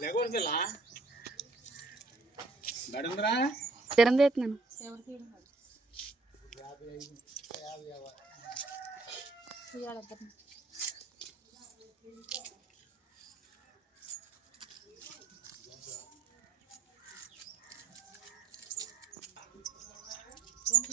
లేకపోతే పిల్ల గడుందిరా జ్వరం తెస్తున్నాను అండి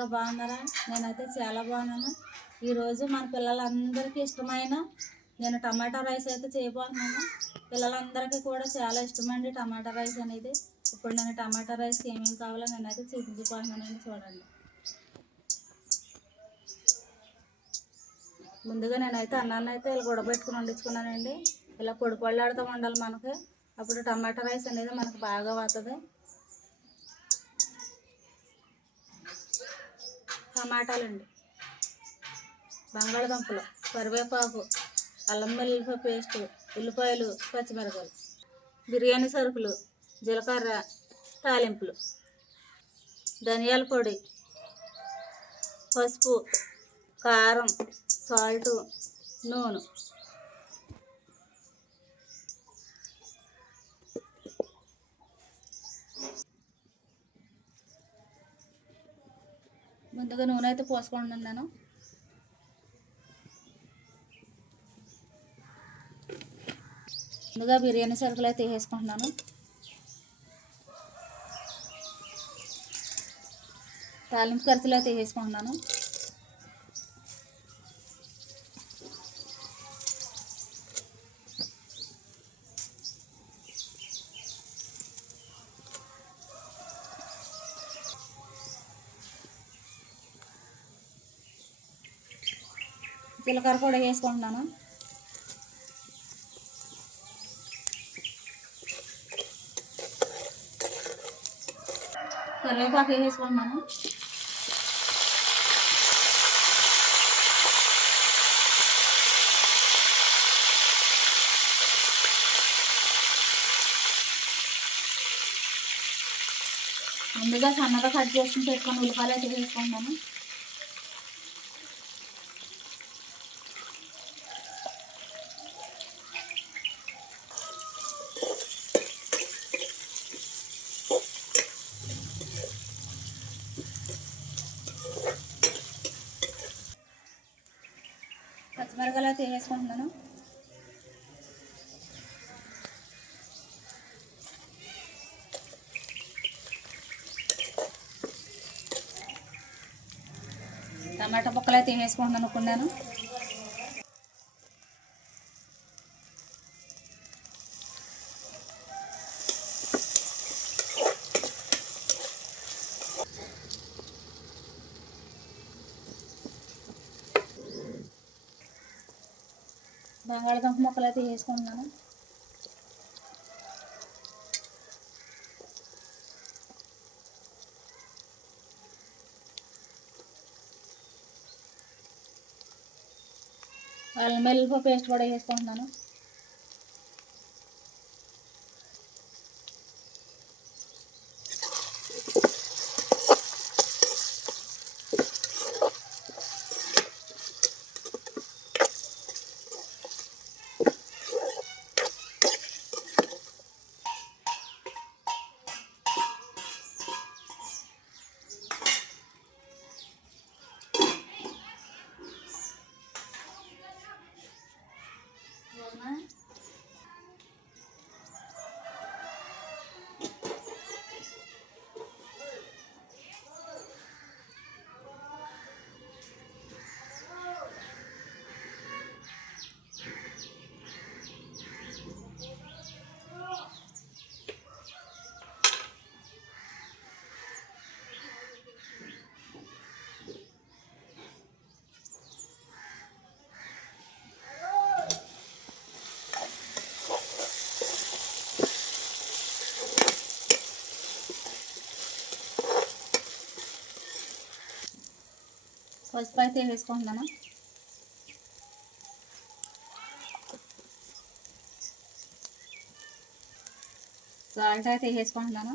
అందరూ బాగున్నారా? నేనైతే చాలా బాగున్నాను. ఈరోజు మన పిల్లలందరికీ ఇష్టమైన నేను టమాటా రైస్ అయితే చేయబోతున్నాను. పిల్లలందరికీ కూడా చాలా ఇష్టమండి టమాటా రైస్ అనేది. ఇప్పుడు నేను టమాటా రైస్కి ఏమేమి కావాలో నేనైతే చూపించిపోతున్నానండి చూడండి. ముందుగా నేనైతే అన్నాన్ని అయితే ఇలా ఉడబెట్టుకుని వండించుకున్నానండి. ఇలా పొడి పొళ్ళాడుతూ ఉండాలి మనకి. అప్పుడు టమాటా రైస్ అనేది మనకు బాగా వస్తుంది టమాటాలండి. బంగాళదుంపలు కరివేపాకు అల్లం వెల్లుల్లిపాయ పేస్ట్ ఉల్లిపాయలు పచ్చిమిరపకాయలు బిర్యానీ సరుకులు జీలకర్ర తాలింపులు ధనియాల పొడి పసుపు కారం సాల్ట్ నూనె. ముందుగా నూనె అయితే పోసుకుంటున్నాను. నేను ముందుగా బిర్యానీ సరుకులు అయితే వేసుకుంటున్నాను. తాలింపు ఖర్చులు అయితే వేసుకుంటున్నాను. పిల్లకర కూడా వేసుకుంటున్నాను. కరివేపాకు వేసుకుంటున్నాను. ముందుగా సన్నగా కట్ చేసుకుని పెట్టుకొని ఉల్లిపాయలు అయితే వేసుకుంటున్నాను. పచ్చిమిరకాయలు అయితే వేసుకుంటున్నాను? టమాటా ముక్కలు అయితే వేసుకుంటున్నాను అనుకున్నాను బంగాళదుంప ముక్కలు అయితే వేసుకుంటున్నాను. అల్లం వెల్లుల్లిపాయ పేస్ట్ కూడా వేసుకుంటున్నాను. పసుపు అయితే వేసుకుంటున్నాను సాల్ట్ అయితే వేసుకుంటున్నాను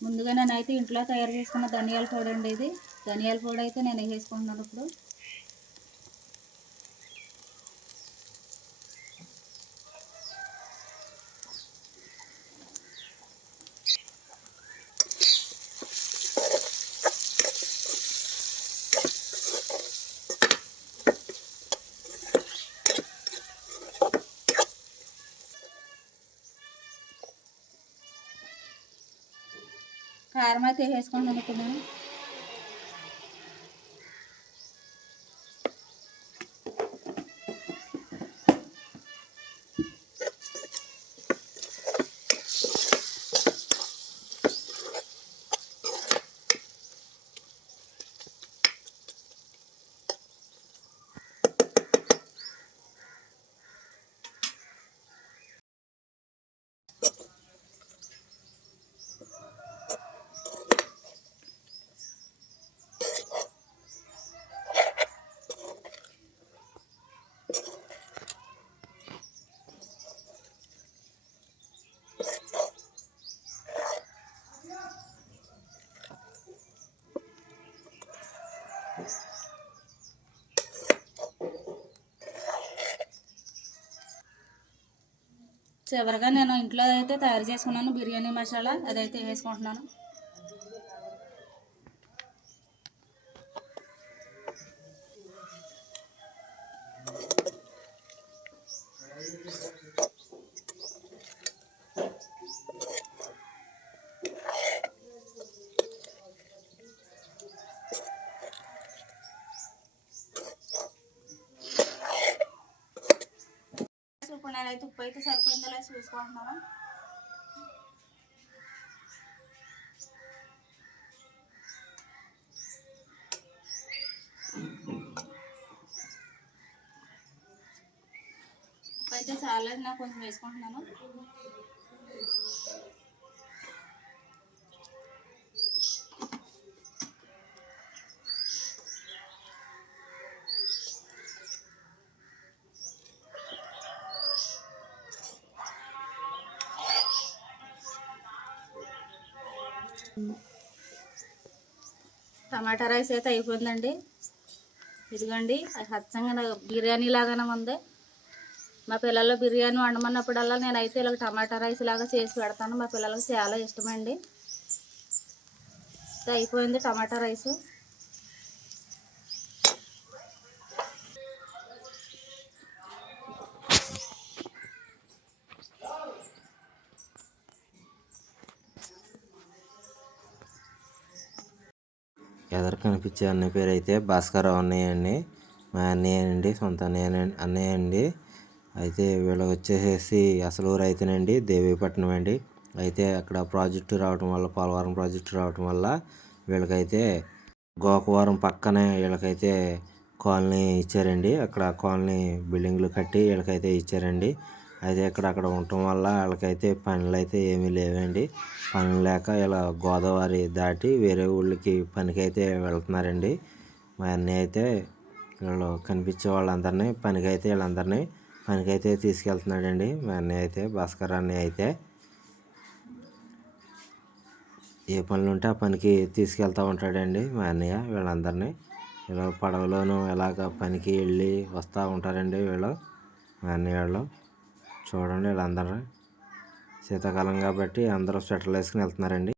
ముందుగా నేనైతే ఇంట్లో తయారు చేసుకున్న ధనియాల పొడి అండి ఇది. ధనియాల పొడి అయితే నేను వేసుకుంటున్నాను ఇప్పుడు. కారం అయితే వేసుకుంటున్నాను ఇప్పుడు నేను. చివరిగా నేను ఇంట్లో అయితే తయారు చేసుకున్నాను బిర్యానీ మసాలా అదైతే వేసుకుంటున్నాను ఇప్పుడు నేనైతే ఉప్పు అయితే సరిపోయిందో లేదు చూసుకుంటున్నాను ఉప్పు అయితే చాలా నాకు కొంచెం వేసుకుంటున్నాను. టమాటా రైస్ అయితే అయిపోయిందండి. ఇదిగండి అది అచ్చంగా బిర్యానీ లాగానే ఉంది. మా పిల్లలు బిర్యానీ వండమన్నప్పుడల్లా నేనైతే ఇలా టమాటా రైస్ లాగా చేసి పెడతాను. మా పిల్లలకు చాలా ఇష్టమండి. అయిపోయింది టమాటా రైసు. ఎదరు కనిపించే అన్న పేరు అయితే భాస్కరరావు అన్నయ్య అండి మా అన్నయ్య అండి సొంత అన్నయ్య అన్నయ్య అండి అయితే వీళ్ళు వచ్చేసేసి అసలు రైతునండి దేవీపట్నం అండి. అయితే అక్కడ ప్రాజెక్టు రావడం వల్ల పోలవరం ప్రాజెక్టు రావడం వల్ల వీళ్ళకైతే గోకవరం పక్కనే వీళ్ళకైతే కాలనీ ఇచ్చారండి. అక్కడ కాలనీ బిల్డింగ్లు కట్టి వీళ్ళకైతే ఇచ్చారండి. అయితే ఇక్కడ అక్కడ ఉండటం వల్ల వాళ్ళకైతే పనులు అయితే ఏమీ లేవండి. పనులు లేక ఇలా గోదావరి దాటి వేరే ఊళ్ళకి పనికైతే వెళ్తున్నారండి. మా అన్నయ్య అయితే వీళ్ళు కనిపించే వాళ్ళందరినీ పనికైతే వీళ్ళందరినీ పనికైతే తీసుకెళ్తున్నాడండి. మా అన్నయ్య అయితే భాస్కర్ అన్నయ్య అయితే ఏ పనులు ఉంటే ఆ పనికి తీసుకెళ్తూ ఉంటాడండి మా అన్నయ్య వీళ్ళందరినీ. ఇలా పడవలోనూ ఇలాగ పనికి వెళ్ళి వస్తూ ఉంటారండి వీళ్ళు మా అన్నయ్య వాళ్ళు. చూడండి వీళ్ళందరూ. శీతాకాలం కాబట్టి అందరూ స్వెటర్లు వేసుకుని వెళ్తున్నారండి.